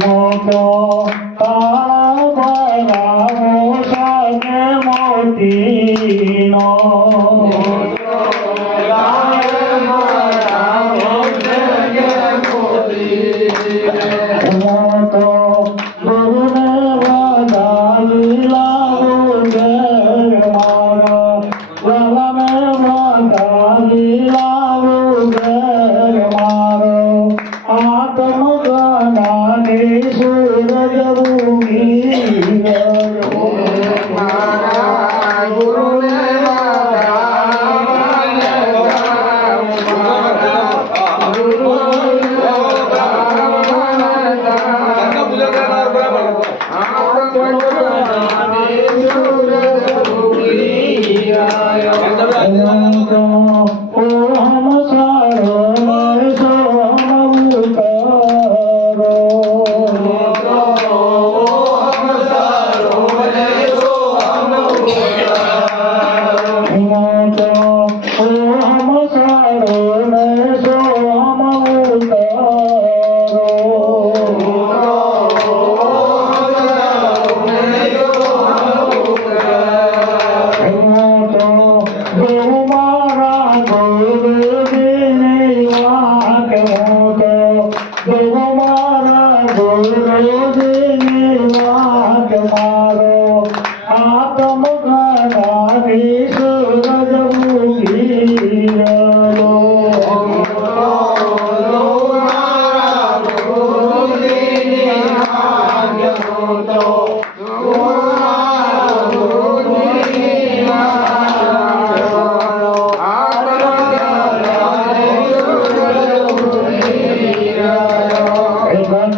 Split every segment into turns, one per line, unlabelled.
મોટો નો মা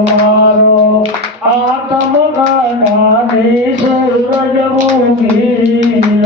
મારો. આ તમ ગાંધી સૂરજ